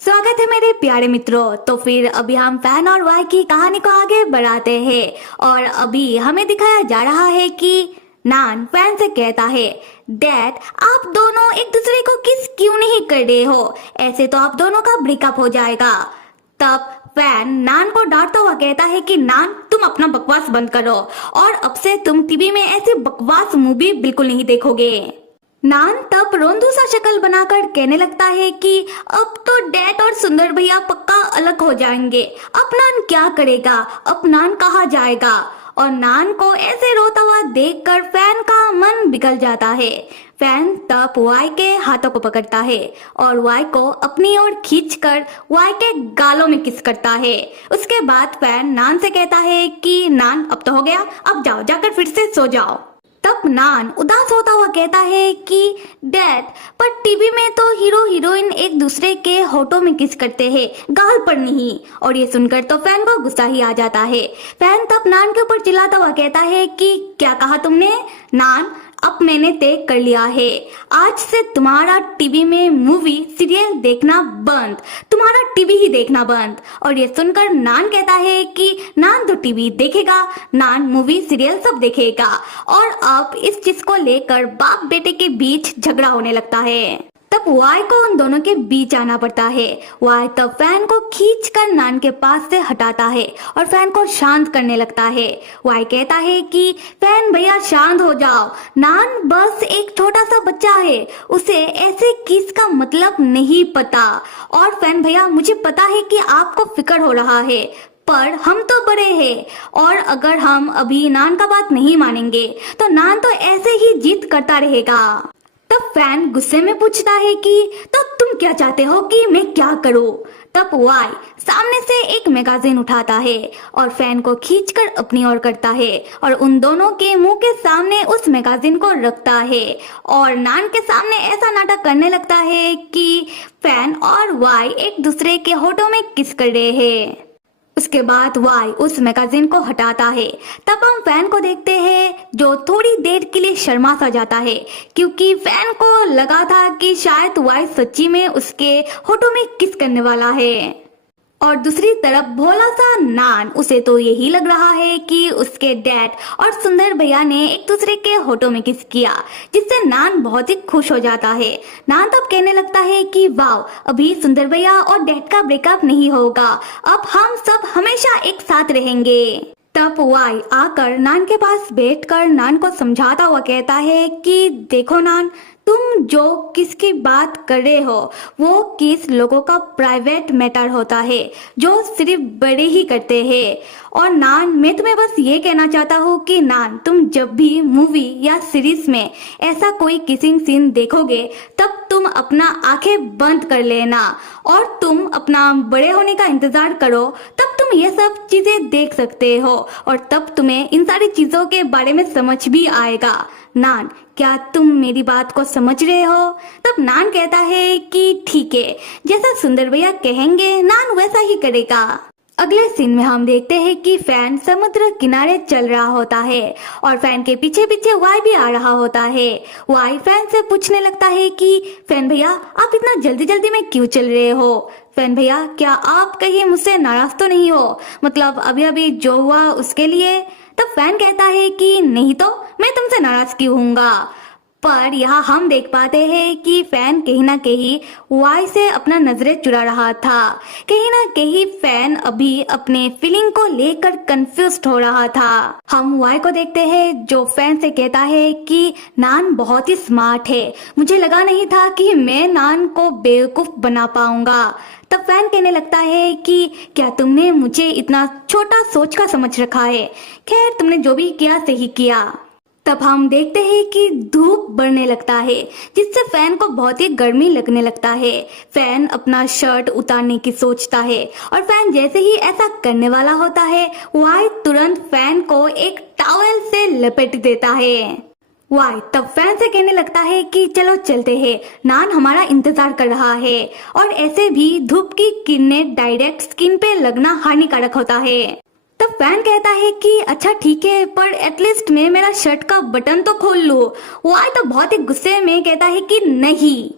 स्वागत है मेरे प्यारे मित्रों। तो फिर अभी हम फैन और वाई की कहानी को आगे बढ़ाते हैं और अभी हमें दिखाया जा रहा है कि नान फैन से कहता है, डैड आप दोनों एक दूसरे को किस क्यों नहीं कर रहे हो, ऐसे तो आप दोनों का ब्रेकअप हो जाएगा। तब फैन नान को डांटता हुआ कहता है कि नान तुम अपना बकवास बंद करो और अब से तुम टीवी में ऐसी बकवास मूवी बिल्कुल नहीं देखोगे। नान तब रोंदू सा शक्ल बनाकर कहने लगता है कि अब तो डैड और सुंदर भैया पक्का अलग हो जाएंगे, अब नान क्या करेगा, अब नान कहाँ जाएगा। और नान को ऐसे रोता हुआ देखकर फैन का मन बिगड़ जाता है। फैन तब वाई के हाथों को पकड़ता है और वाई को अपनी ओर खींचकर वाई के गालों में किस करता है। उसके बाद फैन नान से कहता है कि नान अब तो हो गया, अब जाओ जाकर फिर से सो जाओ। तब नान उदास होता हुआ कहता है कि डैड पर टीवी में तो हीरो हीरोइन एक दूसरे के होठों में किस करते हैं, गाल पर नहीं। और ये सुनकर तो फैन को गुस्सा ही आ जाता है। फैन तब नान के ऊपर चिल्लाता हुआ कहता है कि क्या कहा तुमने। नान अब मैंने तय कर लिया है, आज से तुम्हारा टीवी में मूवी सीरियल देखना बंद, तुम्हारा टीवी ही देखना बंद। और ये सुनकर नान कहता है कि नान तो टीवी देखेगा, नान मूवी सीरियल सब देखेगा। और अब इस चीज को लेकर बाप बेटे के बीच झगड़ा होने लगता है। तब वाई को उन दोनों के बीच आना पड़ता है। वाई तब फैन को खींचकर नान के पास से हटाता है और फैन को शांत करने लगता है। वाई कहता है कि फैन भैया शांत हो जाओ, नान बस एक छोटा सा बच्चा है, उसे ऐसे किस का मतलब नहीं पता। और फैन भैया मुझे पता है कि आपको फिक्र हो रहा है, पर हम तो बड़े हैं और अगर हम अभी नान का बात नहीं मानेंगे तो नान तो ऐसे ही जिद करता रहेगा। तब फैन गुस्से में पूछता है कि तो तुम क्या चाहते हो कि मैं क्या करूं। तब वाई सामने से एक मैगजीन उठाता है और फैन को खींचकर अपनी ओर करता है और उन दोनों के मुंह के सामने उस मैगजीन को रखता है और नान के सामने ऐसा नाटक करने लगता है कि फैन और वाई एक दूसरे के होठों में किस कर रहे हैं। उसके बाद वाई उस मैगजीन को हटाता है। तब हम फैन को देखते हैं जो थोड़ी देर के लिए शर्मा सा जाता है क्योंकि फैन को लगा था कि शायद वाई सच्ची में उसके होठों में किस करने वाला है। और दूसरी तरफ भोला सा नान, उसे तो यही लग रहा है कि उसके डैड और सुंदर भैया ने एक दूसरे के होठों में किस किया, जिससे नान बहुत ही खुश हो जाता है। नान तब कहने लगता है कि वाव, अभी सुंदर भैया और डैड का ब्रेकअप नहीं होगा, अब हम सब हमेशा एक साथ रहेंगे। तब वाई आकर नान के पास बैठकर नान को समझाता हुआ कहता है कि देखो नान, तुम जो किसकी बात कर रहे हो वो किस लोगों का प्राइवेट मैटर होता है जो सिर्फ बड़े ही करते हैं। और नान मैं तुम्हें बस ये कहना चाहता हूँ कि नान तुम जब भी मूवी या सीरीज में ऐसा कोई किसिंग सीन देखोगे तब तुम अपना आंखें बंद कर लेना और तुम अपना बड़े होने का इंतजार करो, तब तुम ये सब चीजें देख सकते हो और तब तुम्हें इन सारी चीजों के बारे में समझ भी आएगा। नान क्या तुम मेरी बात को समझ रहे हो। तब नान कहता है कि ठीक है, जैसा सुंदर भैया कहेंगे नान वैसा ही करेगा। अगले सीन में हम देखते हैं कि फैन समुद्र किनारे चल रहा होता है और फैन के पीछे पीछे वाई भी आ रहा होता है। वाई फैन से पूछने लगता है कि फैन भैया आप इतना जल्दी जल्दी में क्यों चल रहे हो। फैन भैया क्या आप कहीं मुझसे नाराज तो नहीं हो, मतलब अभी अभी जो हुआ उसके लिए। तब फैन कहता है कि नहीं तो मैं तुमसे नाराज क्यों होऊंगा। पर यहाँ हम देख पाते हैं कि फैन कहीं ना कहीं वाई से अपना नजरें चुरा रहा था। कहीं ना कहीं फैन अभी अपने फीलिंग को लेकर कंफ्यूज हो रहा था। हम वाई को देखते हैं जो फैन से कहता है कि नान बहुत ही स्मार्ट है, मुझे लगा नहीं था कि मैं नान को बेवकूफ बना पाऊंगा। तब फैन कहने लगता है कि क्या तुमने मुझे इतना छोटा सोच का समझ रखा है, खैर तुमने जो भी किया सही किया। तब हम देखते हैं कि धूप बढ़ने लगता है जिससे फैन को बहुत ही गर्मी लगने लगता है। फैन अपना शर्ट उतारने की सोचता है और फैन जैसे ही ऐसा करने वाला होता है वाई तुरंत फैन को एक टॉवेल से लपेट देता है। वाई तब फैन से कहने लगता है कि चलो चलते हैं, नान हमारा इंतजार कर रहा है और ऐसे भी धूप की किरणें डायरेक्ट स्किन पे लगना हानिकारक होता है। तब फैन कहता है कि अच्छा ठीक है, पर एटलीस्ट मैं मेरा शर्ट का बटन तो खोल लूं। वाई तो बहुत ही गुस्से में कहता है कि नहीं,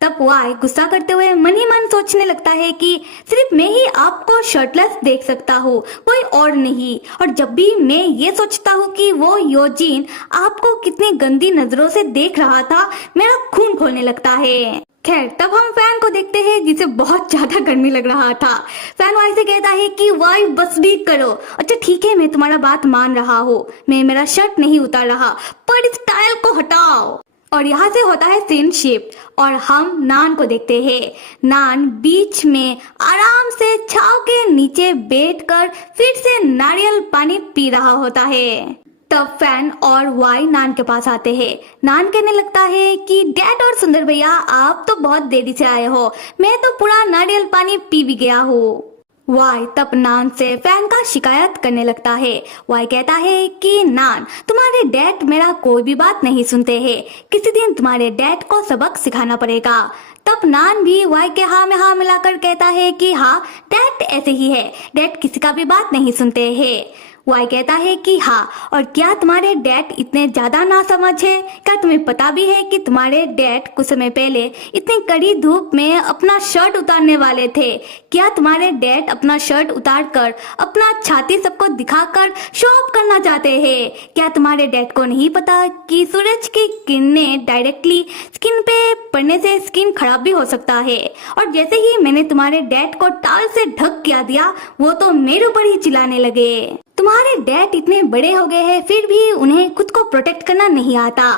तब वाई गुस्सा करते हुए मन ही मन सोचने लगता है कि सिर्फ मैं ही आपको शर्टलेस देख सकता हूँ, कोई और नहीं। और जब भी मैं ये सोचता हूँ कि वो योजिन आपको कितनी गंदी नजरों से देख रहा था, मेरा खून खौलने लगता है। खैर, तब हम फैन को देखते हैं जिसे बहुत ज्यादा गर्मी लग रहा था। फैन वाई से कहता है कि वाई बस भी करो। अच्छा ठीक है, मैं तुम्हारा बात मान रहा हूँ, मैं मेरा शर्ट नहीं उतार रहा, पर इस टाइल को हटाओ। और यहाँ से होता है सीन शिफ्ट और हम नान को देखते हैं। नान बीच में आराम से छाव के नीचे बैठकर फिर से नारियल पानी पी रहा होता है। तब फैन और वाई नान के पास आते हैं। नान कहने लगता है कि डैड और सुंदर भैया, आप तो बहुत देरी से आए हो, मैं तो पूरा नारियल पानी पी भी गया हूँ। वाई तब नान से फैन का शिकायत करने लगता है। वाई कहता है कि नान, तुम्हारे डैड मेरा कोई भी बात नहीं सुनते हैं, किसी दिन तुम्हारे डैड को सबक सिखाना पड़ेगा। तब नान भी वाई के हाँ में हाँ मिलाकर कहता है कि हाँ, डैड ऐसे ही है, डैड किसी का भी बात नहीं सुनते हैं। वाई कहता है कि हाँ, और क्या तुम्हारे डैड इतने ज्यादा नासमझ है? क्या तुम्हें पता भी है कि तुम्हारे डैड कुछ समय पहले इतनी कड़ी धूप में अपना शर्ट उतारने वाले थे? क्या तुम्हारे डैड अपना शर्ट उतारकर अपना छाती सबको दिखाकर शो ऑफ करना चाहते हैं? क्या तुम्हारे डैड को नहीं पता कि सूरज की किरणें डायरेक्टली स्किन पे पड़ने से स्किन खराब भी हो सकता है? और जैसे ही मैंने तुम्हारे डैड को टॉवल से ढक किया दिया, वो तो मेरे ऊपर ही चिल्लाने लगे। तुम्हारे डैड इतने बड़े हो गए हैं, फिर भी उन्हें खुद को प्रोटेक्ट करना नहीं आता।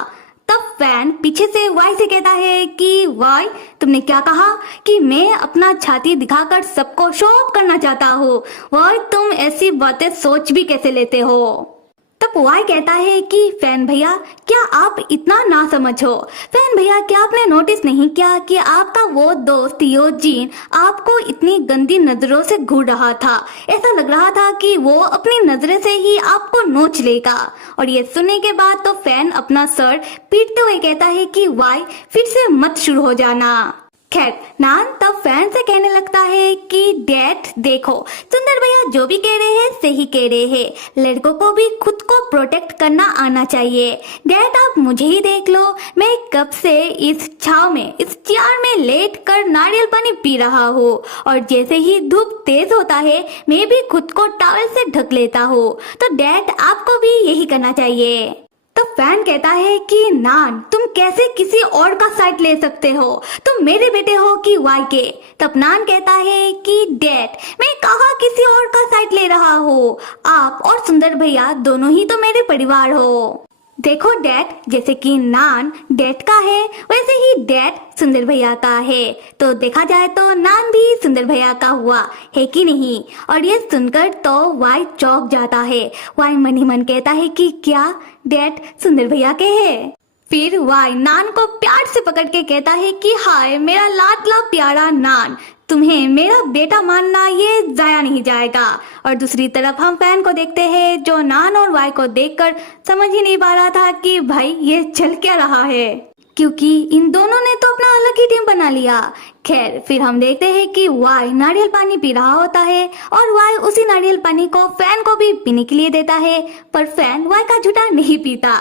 तब फैन पीछे से वाई से कहता है कि वाई, तुमने क्या कहा कि मैं अपना छाती दिखाकर सबको शो ऑफ करना चाहता हूँ? वाई, तुम ऐसी बातें सोच भी कैसे लेते हो? तब वाई कहता है कि फैन भैया, क्या आप इतना ना समझ हो? फैन भैया, क्या आपने नोटिस नहीं किया कि आपका वो दोस्त योजिन आपको इतनी गंदी नजरों से घूर रहा था? ऐसा लग रहा था कि वो अपनी नजरें से ही आपको नोच लेगा। और ये सुनने के बाद तो फैन अपना सर पीटते हुए कहता है कि वाई, फिर से मत शुरू हो जाना। खैर, नान तब फैन से कहने लगता है कि डैड देखो, सुंदर भैया जो भी कह रहे हैं सही कह रहे हैं, लड़कों को भी खुद को प्रोटेक्ट करना आना चाहिए। डैड आप मुझे ही देख लो, मैं कब से इस छाव में, इस चेयर में लेट कर नारियल पानी पी रहा हूँ, और जैसे ही धूप तेज होता है मैं भी खुद को टॉवल से ढक लेता हूँ। तो डैड आपको भी यही करना चाहिए। तो फैन कहता है कि नान, तुम कैसे किसी और का साइड ले सकते हो? तुम मेरे बेटे हो कि वाई के? तब नान कहता है कि डैड, मैं कहाँ किसी और का साइड ले रहा हूँ, आप और सुंदर भैया दोनों ही तो मेरे परिवार हो। देखो डैड, जैसे कि नान डैड का है, वैसे ही डैड सुंदर भैया का है। तो देखा जाए तो नान भी सुंदर भैया का हुआ है कि नहीं? और ये सुनकर तो वाई चौंक जाता है। वाई मन ही मन कहता है कि क्या डैड सुंदर भैया के है? फिर वाई नान को प्यार से पकड़ के कहता है कि हाय मेरा लाडला प्यारा नान, तुम्हें मेरा बेटा मानना ये जाया नहीं जाएगा। और दूसरी तरफ हम फैन को देखते हैं जो नान और वाई को देखकर समझ ही नहीं पा रहा था कि भाई ये चल क्या रहा है, क्योंकि इन दोनों ने तो अपना अलग ही टीम बना लिया। खैर, फिर हम देखते हैं कि वाई नारियल पानी पी रहा होता है और वाई उसी नारियल पानी को फैन को भी पीने के लिए देता है, पर फैन वाई का झूठा नहीं पीता।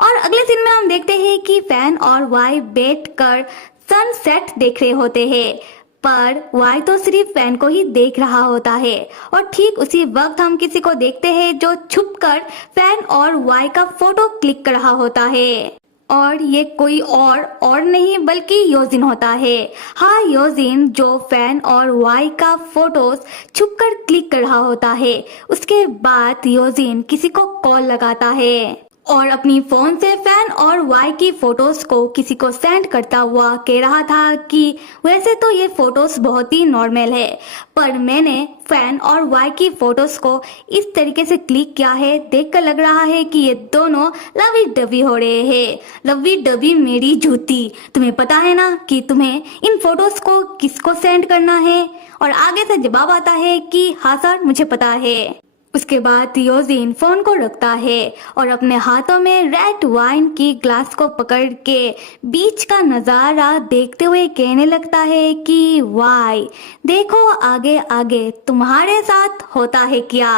और अगले सीन में हम देखते हैं कि फैन और वाई बैठकर सनसेट देख रहे होते हैं, पर वाई तो सिर्फ फैन को ही देख रहा होता है। और ठीक उसी वक्त हम किसी को देखते हैं जो छुपकर फैन और वाई का फोटो क्लिक कर रहा होता है, और ये कोई और नहीं बल्कि योजिन होता है। हाँ, योजिन जो फैन और वाई का फोटोज छुपकर क्लिक कर रहा होता है। उसके बाद योजिन किसी को कॉल लगाता है और अपनी फोन से फैन और वाई की फोटोज को किसी को सेंड करता हुआ कह रहा था कि वैसे तो ये फोटोज बहुत ही नॉर्मल है, पर मैंने फैन और वाई की फोटोज को इस तरीके से क्लिक किया है, देखकर लग रहा है कि ये दोनों लवी डबी हो रहे हैं। लवी डबी मेरी जूती, तुम्हें पता है ना कि तुम्हें इन फोटोज को किसको सेंड करना है? और आगे से जवाब आता है कि हाँ सर, मुझे पता है। उसके बाद योजिन फोन को रखता है और अपने हाथों में रेड वाइन की ग्लास को पकड़ के बीच का नजारा देखते हुए कहने लगता है कि वाई देखो आगे आगे तुम्हारे साथ होता है क्या।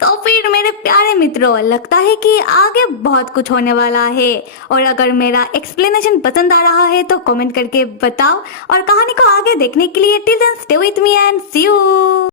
तो फिर मेरे प्यारे मित्रों, लगता है कि आगे बहुत कुछ होने वाला है। और अगर मेरा एक्सप्लेनेशन पसंद आ रहा है तो कमेंट करके बताओ, और कहानी को आगे देखने के लिए till then stay with me and see you.